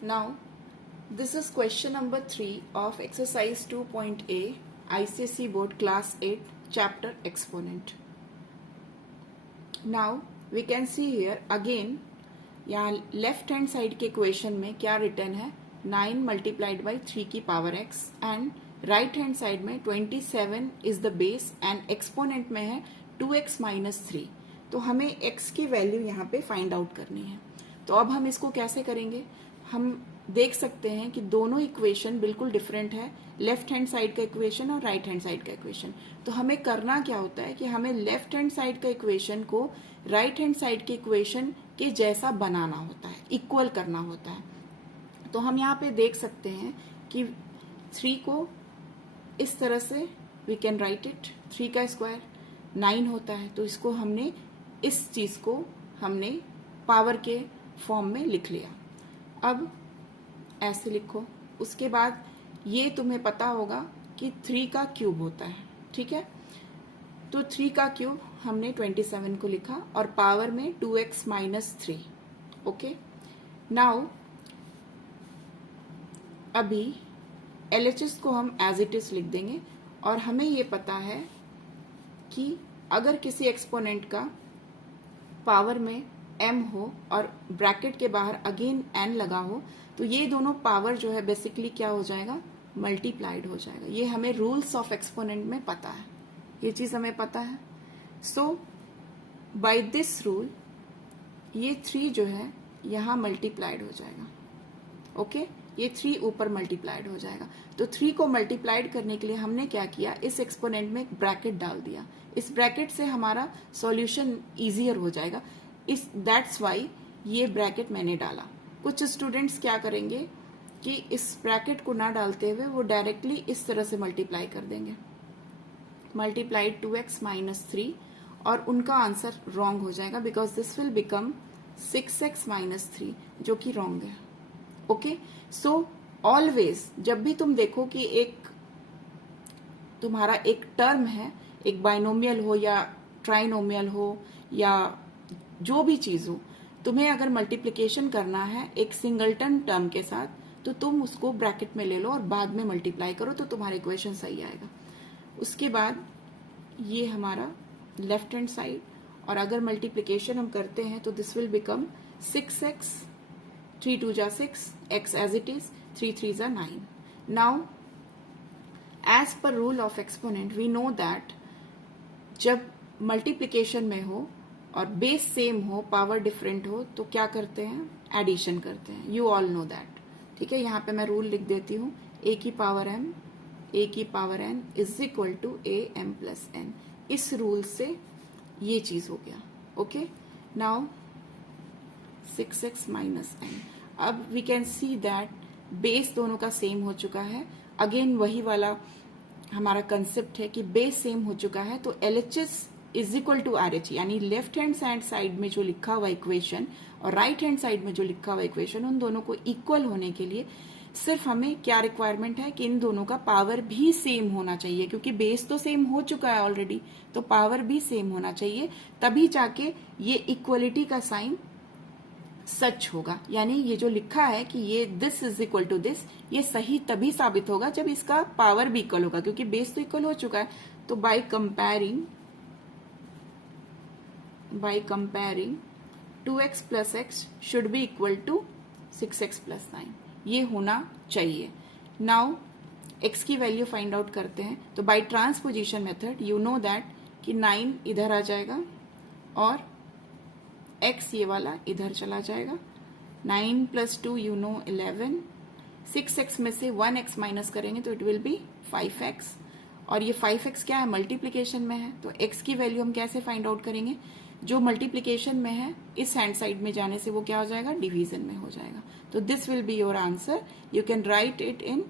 Now, this is question number 3 of exercise 2.A ICSE board class 8 chapter exponent. Now, we can see here again यहाँ left hand side के equation में क्या return है 9 multiplied by 3 की power x and right hand side में 27 is the base and exponent में है 2x minus 3. तो हमें x की वैल्यू यहाँ पे फाइंड आउट करनी है. तो अब हम इसको कैसे करेंगे, हम देख सकते हैं कि दोनों इक्वेशन बिल्कुल डिफरेंट है, लेफ्ट हैंड साइड का इक्वेशन और राइट हैंड साइड का इक्वेशन. तो हमें करना क्या होता है कि हमें लेफ्ट हैंड साइड का इक्वेशन को राइट हैंड साइड के इक्वेशन के जैसा बनाना होता है, इक्वल करना होता है. तो हम यहाँ पे देख सकते हैं कि 3 को इस तरह से वी कैन राइट इट, 3 का स्क्वायर 9 होता है. तो इसको हमने इस चीज को हमने पावर के फॉर्म में लिख लिया. अब ऐसे लिखो. उसके बाद ये तुम्हें पता होगा कि 3 का क्यूब होता है, ठीक है. तो 3 का क्यूब हमने 27 को लिखा और पावर में 2x माइनस 3. ओके, नाउ अभी LHS को हम एज इट इज लिख देंगे और हमें ये पता है कि अगर किसी एक्सपोनेंट का पावर में m हो और ब्रैकेट के बाहर अगेन n लगा हो तो ये दोनों पावर जो है बेसिकली क्या हो जाएगा, मल्टीप्लाइड हो जाएगा. ये हमें रूल्स ऑफ एक्सपोनेंट में पता है, ये चीज हमें पता है. सो बाय दिस रूल ये 3 जो है यहां मल्टीप्लाइड हो जाएगा. ओके, ये 3 ऊपर मल्टीप्लाइड हो जाएगा. तो 3 को मल्टीप्लाइड करने के लिए हमने क्या किया, इस एक्सपोनेंट में एक ब्रैकेट डाल दिया. इस ब्रैकेट से हमारा सॉल्यूशन इजियर हो जाएगा. दैट्स वाई ये ब्रैकेट मैंने डाला. कुछ स्टूडेंट्स क्या करेंगे कि इस ब्रैकेट को ना डालते हुए वो डायरेक्टली इस तरह से मल्टीप्लाई कर देंगे, मल्टीप्लाइड 2x माइनस 3, और उनका आंसर रॉन्ग हो जाएगा because this will become 6x minus 3 जो कि रॉन्ग है. ओके, सो ऑलवेज जब भी तुम देखो कि एक तुम्हारा एक टर्म है, एक बाइनोमियल हो या ट्राइनोमियल हो या जो भी चीज हो, तुम्हें अगर मल्टीप्लिकेशन करना है एक सिंगलटन टर्म के साथ तो तुम उसको ब्रैकेट में ले लो और बाद में मल्टीप्लाई करो तो तुम्हारा इक्वेशन सही आएगा. उसके बाद ये हमारा लेफ्ट हैंड साइड, और अगर मल्टीप्लिकेशन हम करते हैं तो दिस विल बिकम 6x, 3 2 जा 6, x एज इट इज, 3 3 जा 9. Now as per rule of exponent we know that जब मल्टीप्लिकेशन में हो और बेस सेम हो, पावर डिफरेंट हो, तो क्या करते हैं, एडिशन करते हैं. यू ऑल नो दैट, ठीक है. यहाँ पे मैं रूल लिख देती हूँ, a की पावर m, a की power n is equal to a m plus n. इस रूल से ये चीज हो गया. Okay, now 6x minus n. अब we can see that base दोनों का सेम हो चुका है. अगेन वही वाला हमारा कंसेप्ट है कि बेस सेम हो चुका है तो LHS is equal to RH, यानी लेफ्ट हैंड साइड में जो लिखा हुआ इक्वेशन और राइट हैंड साइड में जो लिखा हुआ इक्वेशन, उन दोनों को इक्वल होने के लिए सिर्फ हमें क्या रिक्वायरमेंट है कि इन दोनों का पावर भी सेम होना चाहिए, क्योंकि बेस तो सेम हो चुका है ऑलरेडी, तो पावर भी सेम होना चाहिए, तभी जाके ये इक्वलिटी का साइन सच होगा. यानी ये जो लिखा है कि ये this is equal to this, ये सही तभी साबित होगा जब इसका पावर भी इक्वल होगा, क्योंकि बेस तो इक्वल हो चुका है. तो by comparing 2x plus x should be equal to 6x plus 9, ये होना चाहिए. नाउ x की वैल्यू फाइंड आउट करते हैं. तो by transposition method you know that कि 9 इधर आ जाएगा और x ये वाला इधर चला जाएगा. 9 प्लस 2 यू नो 11. 6x में से 1x माइनस करेंगे तो इट विल बी 5x, और ये 5x क्या है, मल्टीप्लिकेशन में है. तो x की वैल्यू हम कैसे फाइंड आउट करेंगे, जो मल्टीप्लिकेशन में है इस हैंड साइड में जाने से वो क्या हो जाएगा, डिवीजन में हो जाएगा. तो this will be your answer. You can write it in